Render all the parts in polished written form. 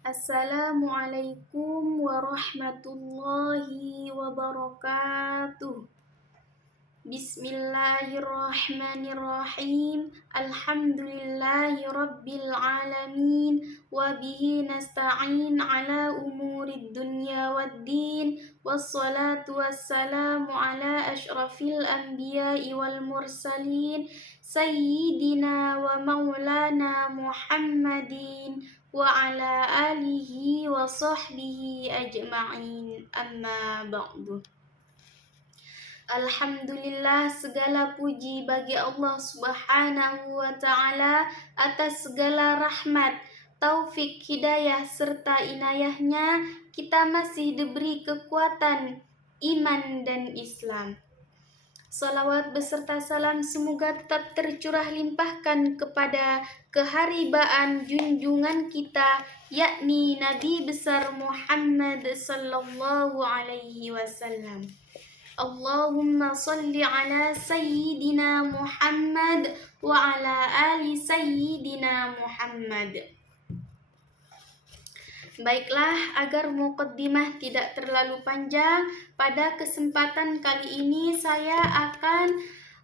Assalamualaikum warahmatullahi wabarakatuh. Bismillahirrahmanirrahim. Alhamdulillahi rabbil alamin. Wabihi nasta'in ala umurid dunya waddin. Wassalatu wassalamu ala ashrafil anbiya'i wal mursalin. Sayyidina wa maulana Muhammadin wa ala alihi wa sahbihi ajma'in. Amma ba'du. Alhamdulillah, segala puji bagi Allah Subhanahu wa Ta'ala atas segala rahmat, taufik, hidayah, serta inayahnya. Kita masih diberi kekuatan iman dan Islam. Salawat beserta salam semoga tetap tercurah limpahkan kepada keharibaan junjungan kita, yakni Nabi besar Muhammad sallallahu alaihi wasallam. Allahumma salli ala Sayyidina Muhammad wa ala ali Sayyidina Muhammad. Baiklah, agar muqaddimah tidak terlalu panjang, pada kesempatan kali ini saya akan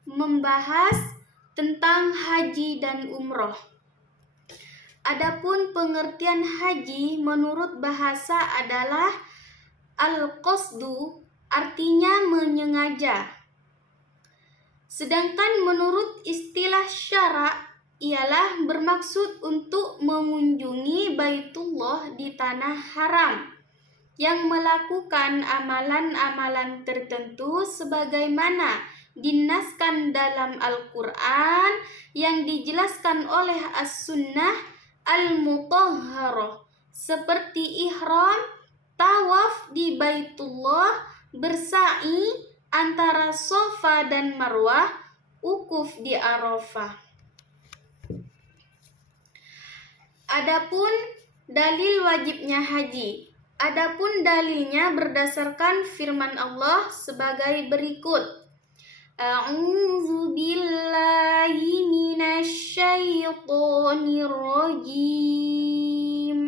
membahas tentang haji dan umroh. Adapun pengertian haji menurut bahasa adalah al-qasdu, artinya menyengaja. Sedangkan menurut istilah syara' ialah bermaksud untuk mengunjungi Baitullah di tanah haram yang melakukan amalan-amalan tertentu sebagaimana dinaskan dalam Al-Quran yang dijelaskan oleh As-Sunnah Al-Mutahharah seperti ihram, tawaf di Baitullah, bersa'i antara Safa dan Marwah, wukuf di Arafah. Adapun dalil wajibnya haji. Adapun dalilnya berdasarkan firman Allah sebagai berikut. A'udzu billahi minasy syaithanir rajim.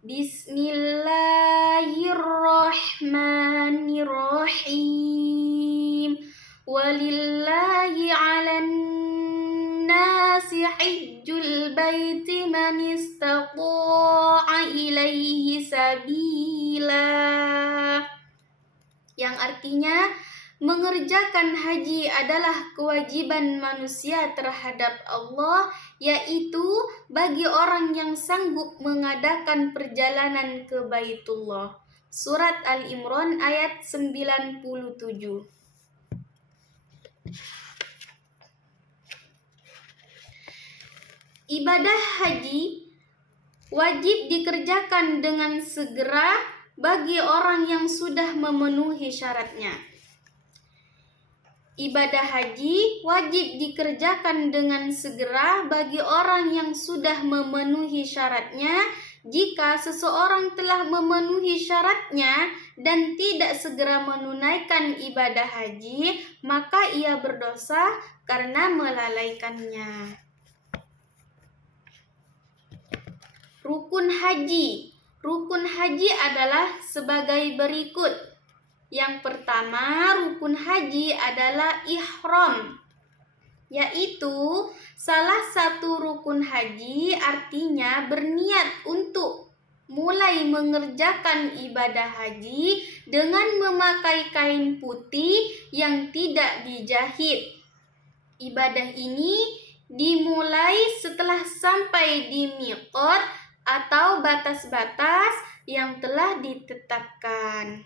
Bismillahirrahmanirrahim. Walillahi 'alan nasi hajjul baiti man istata'a ilaihi sabila. Yang artinya mengerjakan haji adalah kewajiban manusia terhadap Allah, yaitu bagi orang yang sanggup mengadakan perjalanan ke Baitullah. Surat Al-Imran ayat 97. Ibadah haji wajib dikerjakan dengan segera bagi orang yang sudah memenuhi syaratnya. Ibadah haji wajib dikerjakan dengan segera bagi orang yang sudah memenuhi syaratnya. Jika seseorang telah memenuhi syaratnya dan tidak segera menunaikan ibadah haji, maka ia berdosa karena melalaikannya. Rukun haji. Rukun haji adalah sebagai berikut. Yang pertama, rukun haji adalah ihram, yaitu salah satu rukun haji artinya berniat untuk mulai mengerjakan ibadah haji dengan memakai kain putih yang tidak dijahit. Ibadah ini dimulai setelah sampai di miqat atau batas-batas yang telah ditetapkan.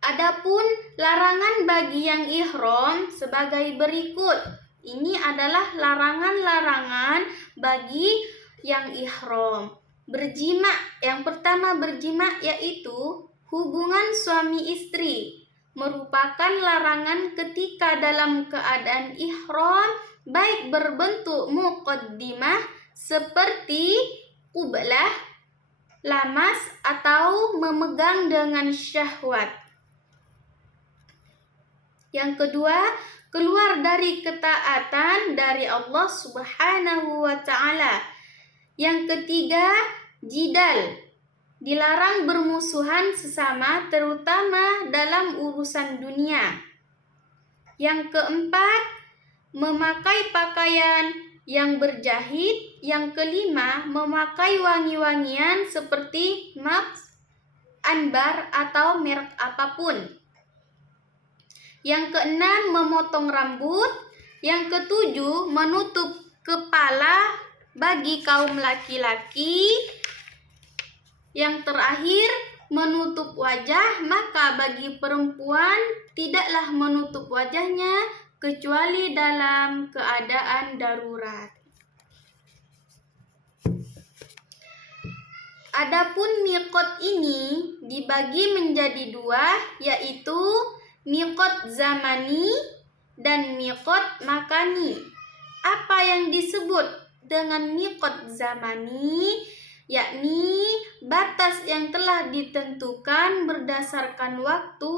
Adapun larangan bagi yang ihram sebagai berikut. Ini adalah larangan-larangan bagi yang ihram. Berjima, yang pertama berjima yaitu hubungan suami istri. Merupakan larangan ketika dalam keadaan ihram, baik berbentuk muqaddimah seperti qublah, lamas, atau memegang dengan syahwat. Yang kedua, keluar dari ketaatan dari Allah Subhanahu wa Ta'ala. Yang ketiga, Jidal, dilarang bermusuhan sesama terutama dalam urusan dunia. Yang keempat, memakai pakaian yang berjahit. Yang kelima, memakai wangi-wangian seperti maks, anbar atau merek apapun. Yang keenam, memotong rambut. Yang ketujuh, menutup kepala bagi kaum laki-laki. Yang terakhir, menutup wajah, maka bagi perempuan tidaklah menutup wajahnya kecuali dalam keadaan darurat. Adapun miqat ini dibagi menjadi dua, yaitu miqat zamani dan miqat makani. Apa yang disebut dengan miqat zamani? Yakni batas yang telah ditentukan berdasarkan waktu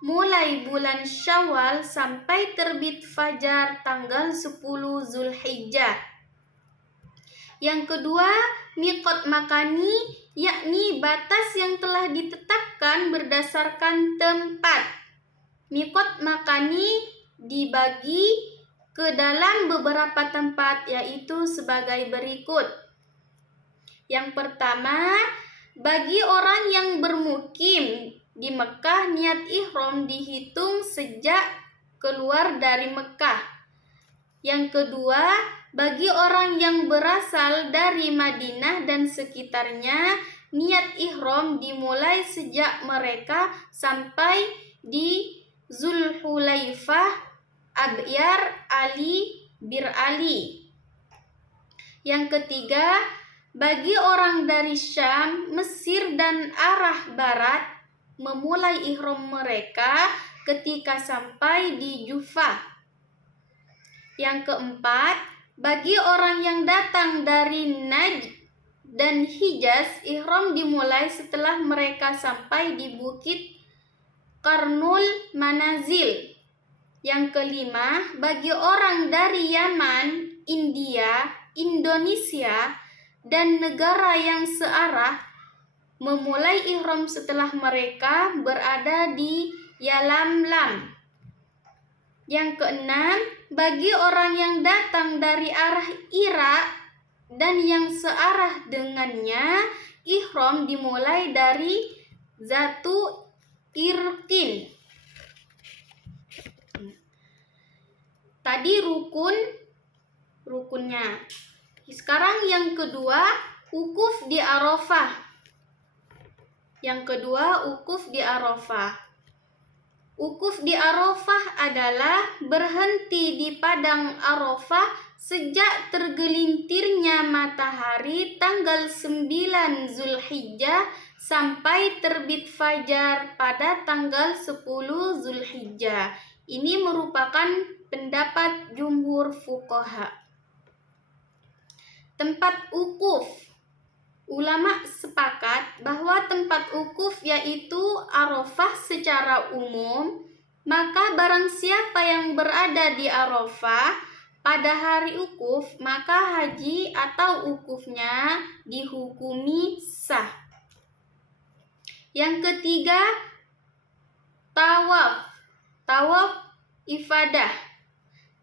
mulai bulan Syawal sampai terbit fajar tanggal 10 Zulhijjah. Yang kedua, miqat makani, yakni batas yang telah ditetapkan berdasarkan tempat. Miqat makani dibagi ke dalam beberapa tempat, yaitu sebagai berikut. Yang pertama, bagi orang yang bermukim di Mekah, niat ihram dihitung sejak keluar dari Mekah. Yang kedua, bagi orang yang berasal dari Madinah dan sekitarnya, niat ihram dimulai sejak mereka sampai di Zulhulaifah, Abyar, Ali, Bir Ali. Yang ketiga, bagi orang dari Syam, Mesir dan arah barat, memulai ihram mereka ketika sampai di Jufah. Yang keempat, bagi orang yang datang dari Najd dan Hijaz, ihram dimulai setelah mereka sampai di Bukit Qarnul Manazil. Yang kelima, bagi orang dari Yaman, India, Indonesia, dan negara yang searah, memulai ihram setelah mereka berada di Yalamlam. Yang keenam, bagi orang yang datang dari arah Irak dan yang searah dengannya, ihram dimulai dari Zatu Irqin. Tadi rukunnya. Sekarang yang kedua, wukuf di Arafah. Yang kedua, wukuf di Arafah. Wukuf di Arafah adalah berhenti di padang Arafah sejak tergelintirnya matahari tanggal 9 Zulhijjah sampai terbit fajar pada tanggal 10 Zulhijjah. Ini merupakan pendapat jumhur fuqaha. Tempat wukuf. Ulama sepakat bahwa tempat wukuf yaitu Arafah secara umum, maka barang siapa yang berada di Arafah pada hari wukuf, maka haji atau wukufnya dihukumi sah. Yang ketiga, tawaf. Tawaf ifadah.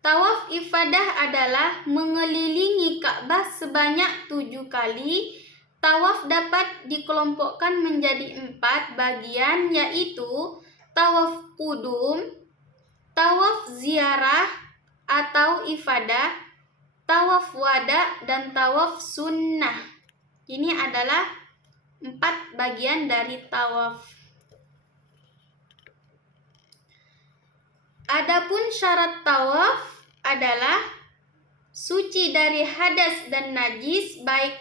Tawaf ifadah adalah mengelilingi Ka'bah sebanyak 7 kali. Tawaf dapat dikelompokkan menjadi 4 bagian, yaitu tawaf qudum, tawaf ziarah atau ifadah, tawaf wada, dan tawaf sunnah. Ini adalah 4 bagian dari tawaf. Adapun syarat tawaf adalah suci dari hadas dan najis baik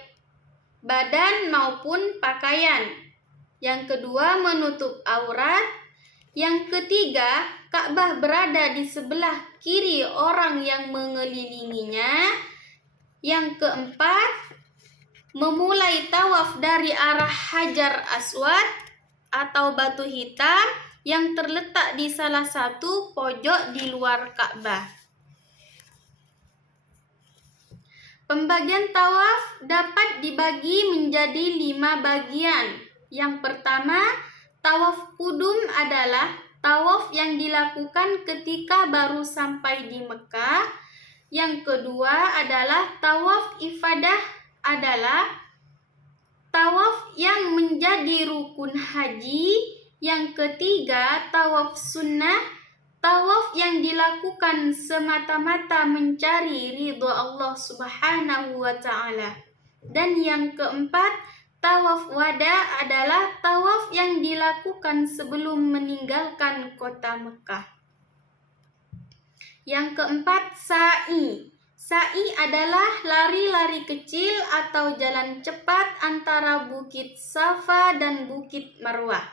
badan maupun pakaian. Yang kedua, menutup aurat. Yang ketiga, Ka'bah berada di sebelah kiri orang yang mengelilinginya. Yang keempat, memulai tawaf dari arah Hajar Aswad atau batu hitam yang terletak di salah satu pojok di luar Ka'bah. Pembagian tawaf dapat dibagi menjadi 5 bagian. Yang pertama, tawaf kudum adalah tawaf yang dilakukan ketika baru sampai di Mekah. Yang kedua adalah tawaf ifadah adalah tawaf yang menjadi rukun haji. Yang ketiga, tawaf sunnah, tawaf yang dilakukan semata-mata mencari ridho Allah Subhanahu wa Ta'ala. Dan yang keempat, tawaf wada adalah tawaf yang dilakukan sebelum meninggalkan kota Mekah. Yang keempat, sa'i. Sa'i adalah lari-lari kecil atau jalan cepat antara Bukit Safa dan Bukit Marwah.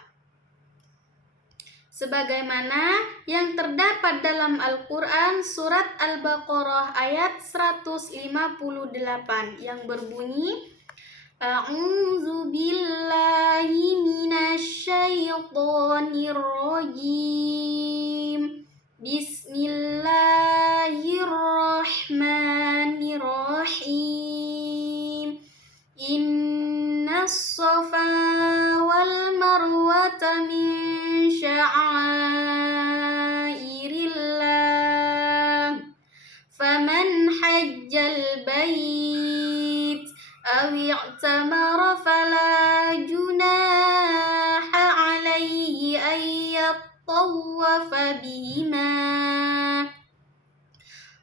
Sebagaimana yang terdapat dalam Al-Quran surat Al-Baqarah ayat 158 yang berbunyi, A'udzu billahi minasyaitonir rajim. Bismillahirrahmanirrahim. Innas safa wal marwata min sya'airillah. Faman hajjal bait aw i'tamara fala junaha alaihi ay yattawafa bihima.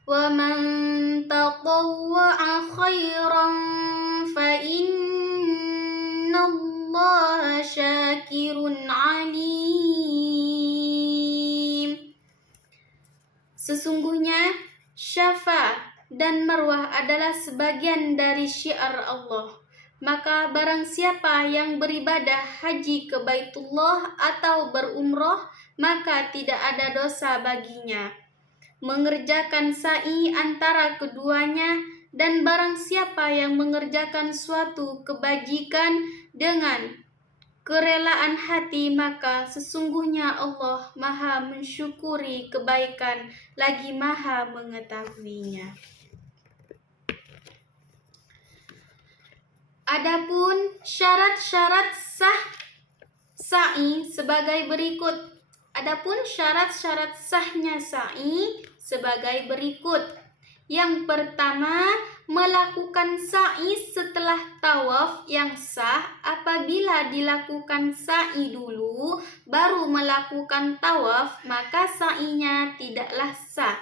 Wa man tatawwa'a khairan fa innallaha syakirun alim. Sesungguhnya Syafa dan Marwah adalah sebagian dari syiar Allah. Maka barang siapa yang beribadah haji ke Baitullah atau berumroh, maka tidak ada dosa baginya mengerjakan sa'i antara keduanya. Dan barang siapa yang mengerjakan suatu kebajikan dengan kerelaan hati, maka sesungguhnya Allah Maha mensyukuri kebaikan lagi Maha mengetahuinya. Adapun syarat-syarat sah sa'i sebagai berikut. Adapun syarat-syarat sahnya sa'i sebagai berikut. Yang pertama, melakukan sa'i setelah tawaf yang sah. Apabila dilakukan sa'i dulu baru melakukan tawaf, maka sa'inya tidaklah sah.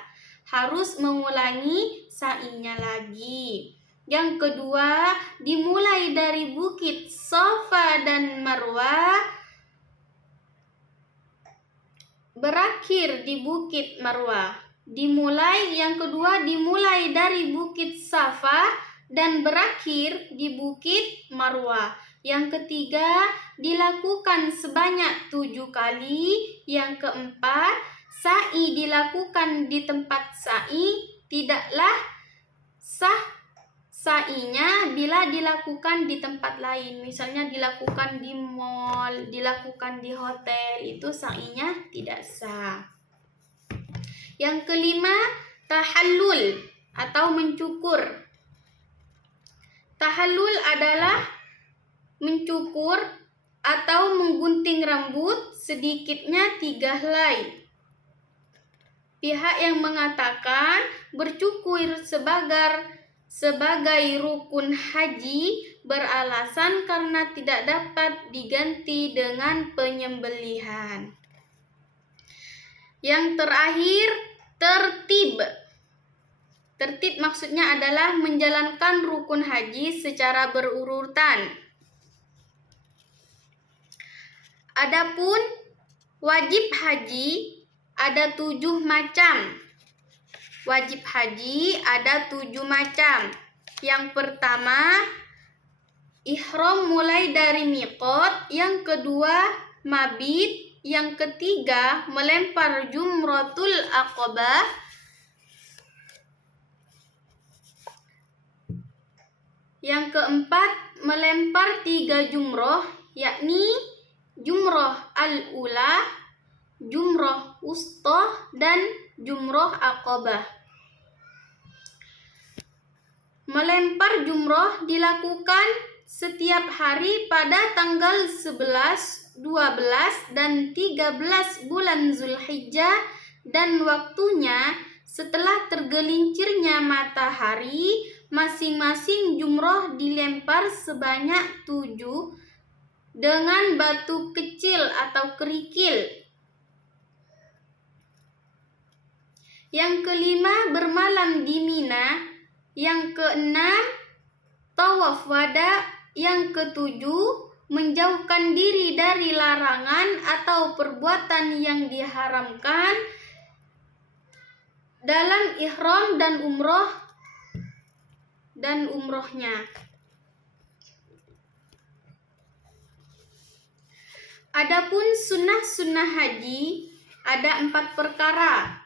Harus mengulangi sa'inya lagi. Yang kedua, dimulai dari Bukit Safa dan Marwah, berakhir di Bukit Marwah. Yang kedua dimulai dari Bukit Safa dan berakhir di Bukit Marwah. Yang ketiga dilakukan sebanyak 7 kali. Yang keempat, sa'i dilakukan di tempat sa'i, tidaklah sah sa'inya bila dilakukan di tempat lain. Misalnya dilakukan di mall, dilakukan di hotel, itu sa'inya tidak sah. Yang kelima, tahallul atau mencukur. Tahallul adalah mencukur atau menggunting rambut sedikitnya 3 helai. Pihak yang mengatakan bercukur sebagai rukun haji beralasan karena tidak dapat diganti dengan penyembelihan. Yang terakhir, tertib. Tertib maksudnya adalah menjalankan rukun haji secara berurutan. Adapun wajib haji ada 7 macam. Wajib haji ada 7 macam. Yang pertama, ihram mulai dari miqat. Yang kedua, mabit. Yang ketiga, melempar jumratul aqabah. Yang keempat, melempar 3 jumroh, yakni jumroh al-ula, jumroh wusta, dan jumroh aqabah. Melempar jumroh dilakukan setiap hari pada tanggal 11, 12, dan 13 bulan Zulhijjah dan waktunya setelah tergelincirnya matahari. Masing-masing jumroh dilempar sebanyak 7 dengan batu kecil atau kerikil. Yang kelima, bermalam di Mina. Yang keenam, tawaf wada. Yang ketujuh, menjauhkan diri dari larangan atau perbuatan yang diharamkan dalam ihram dan umrohnya. Adapun sunnah-sunnah haji ada 4 perkara.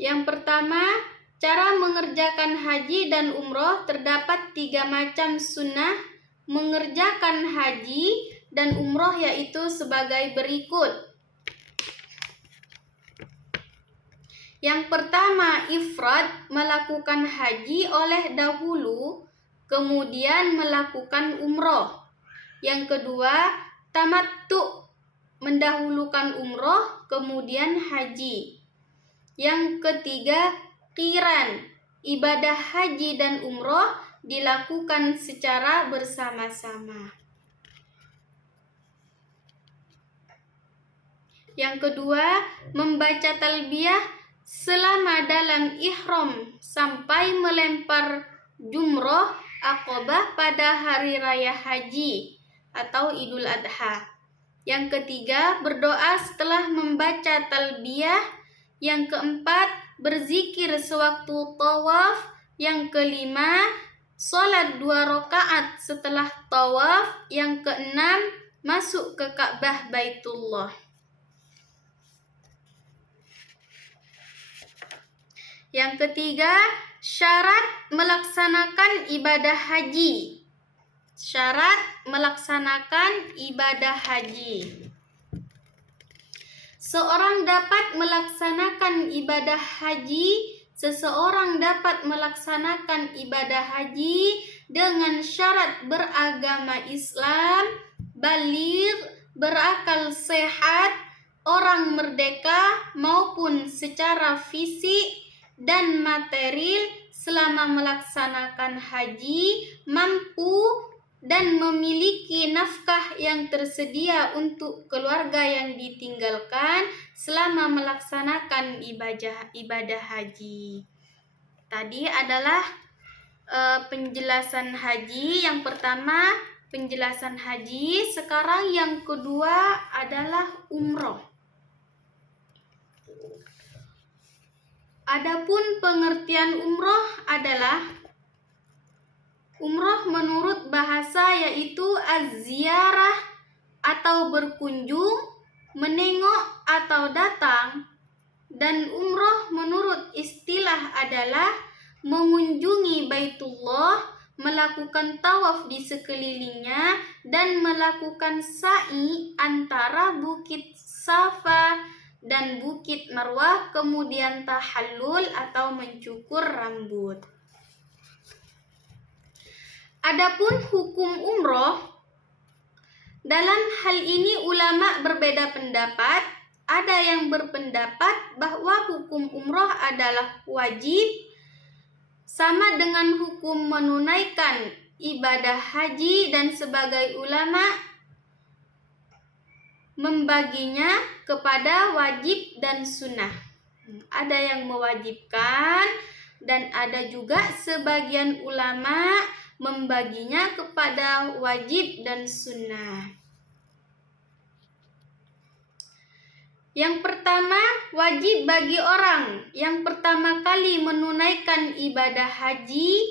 Yang pertama, cara mengerjakan haji dan umroh. Terdapat 3 macam sunnah mengerjakan haji dan umroh, yaitu sebagai berikut. Yang pertama, ifrad, melakukan haji oleh dahulu, kemudian melakukan umroh. Yang kedua, tamattu, mendahulukan umroh, kemudian haji. Yang ketiga, qiran, ibadah haji dan umroh dilakukan secara bersama-sama. Yang kedua, membaca talbiyah selama dalam ihram sampai melempar jumroh aqabah pada hari raya haji atau Idul Adha. Yang ketiga, berdoa setelah membaca talbiyah. Yang keempat, berzikir sewaktu tawaf. Yang kelima, sholat 2 rakaat setelah tawaf. Yang keenam, masuk ke Ka'bah Baitullah. Yang ketiga, syarat melaksanakan ibadah haji. Syarat melaksanakan ibadah haji. Seseorang dapat melaksanakan ibadah haji dengan syarat beragama Islam, baligh, berakal sehat, orang merdeka maupun secara fisik dan material selama melaksanakan haji, mampu dan memiliki nafkah yang tersedia untuk keluarga yang ditinggalkan selama melaksanakan ibadah haji. Tadi adalah penjelasan haji. Yang pertama, penjelasan haji. Sekarang yang kedua adalah umroh. Adapun pengertian umroh adalah umroh menurut bahasa yaitu az-ziarah atau berkunjung, menengok atau datang, dan umroh menurut istilah adalah mengunjungi Baitullah, melakukan tawaf di sekelilingnya, dan melakukan sa'i antara Bukit Safa dan Bukit Marwah, kemudian tahallul atau mencukur rambut. Adapun hukum umroh, dalam hal ini ulama berbeda pendapat. Ada yang berpendapat bahwa hukum umroh adalah wajib, sama dengan hukum menunaikan ibadah haji, dan sebagai ulama membaginya kepada wajib dan sunnah. Ada yang mewajibkan dan ada juga sebagian ulama membaginya kepada wajib dan sunnah. Yang pertama, wajib bagi orang yang pertama kali menunaikan ibadah haji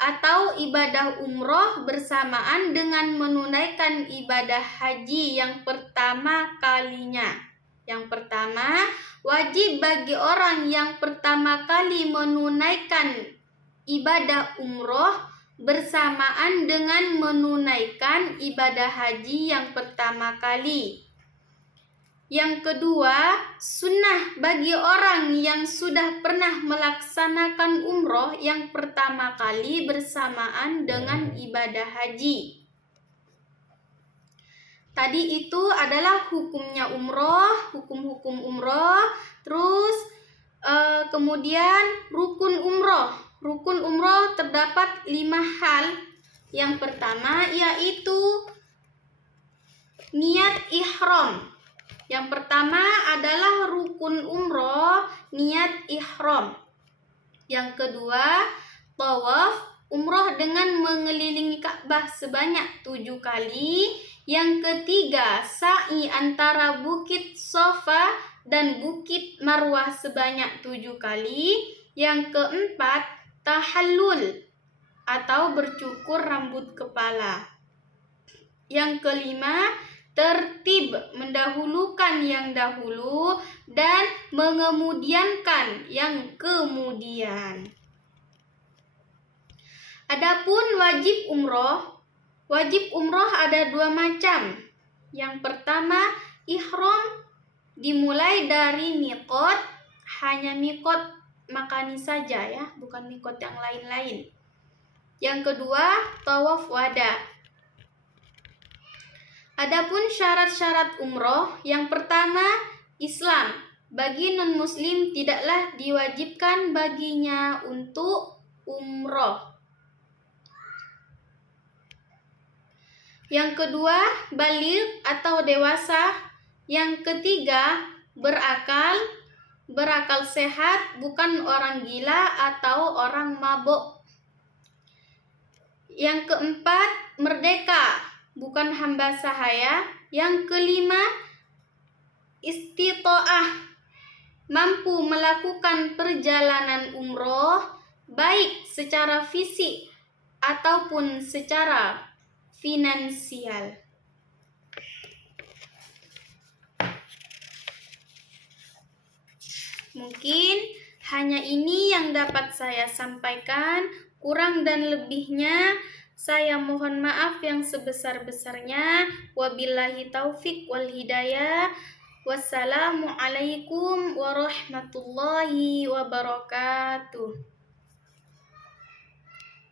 atau ibadah umroh bersamaan dengan menunaikan ibadah haji yang pertama kalinya. Yang pertama, wajib bagi orang yang pertama kali menunaikan ibadah umroh bersamaan dengan menunaikan ibadah haji yang pertama kali. Yang kedua, sunnah bagi orang yang sudah pernah melaksanakan umroh yang pertama kali bersamaan dengan ibadah haji. Tadi itu adalah hukumnya umroh, hukum-hukum umroh. Terus kemudian rukun umroh. Rukun umroh terdapat 5 hal. Yang pertama yaitu niat ihram. Yang pertama adalah rukun umroh, niat ihram. Yang kedua, tawaf umroh dengan mengelilingi Ka'bah sebanyak 7 kali. Yang ketiga, sa'i antara Bukit Safa dan Bukit Marwah sebanyak 7 kali. Yang keempat, tahallul atau bercukur rambut kepala. Yang kelima, tertib mendahulukan yang dahulu dan mengemudiankan yang kemudian. Adapun wajib umroh ada 2 macam. Yang pertama, ihram dimulai dari miqat, hanya miqat Makani saja ya, bukan miqat yang lain-lain. Yang kedua, tawaf wada. Adapun syarat-syarat umroh, yang pertama, Islam. Bagi non-muslim tidaklah diwajibkan baginya untuk umroh. Yang kedua, baligh atau dewasa. Yang ketiga, berakal sehat, bukan orang gila atau orang mabuk. Yang keempat, merdeka, bukan hamba sahaya. Yang kelima, istita'ah, mampu melakukan perjalanan umroh baik secara fisik ataupun secara finansial. Mungkin hanya ini yang dapat saya sampaikan. Kurang dan lebihnya saya mohon maaf yang sebesar-besarnya. Wabillahi taufik wal hidayah. Wassalamualaikum warahmatullahi wabarakatuh.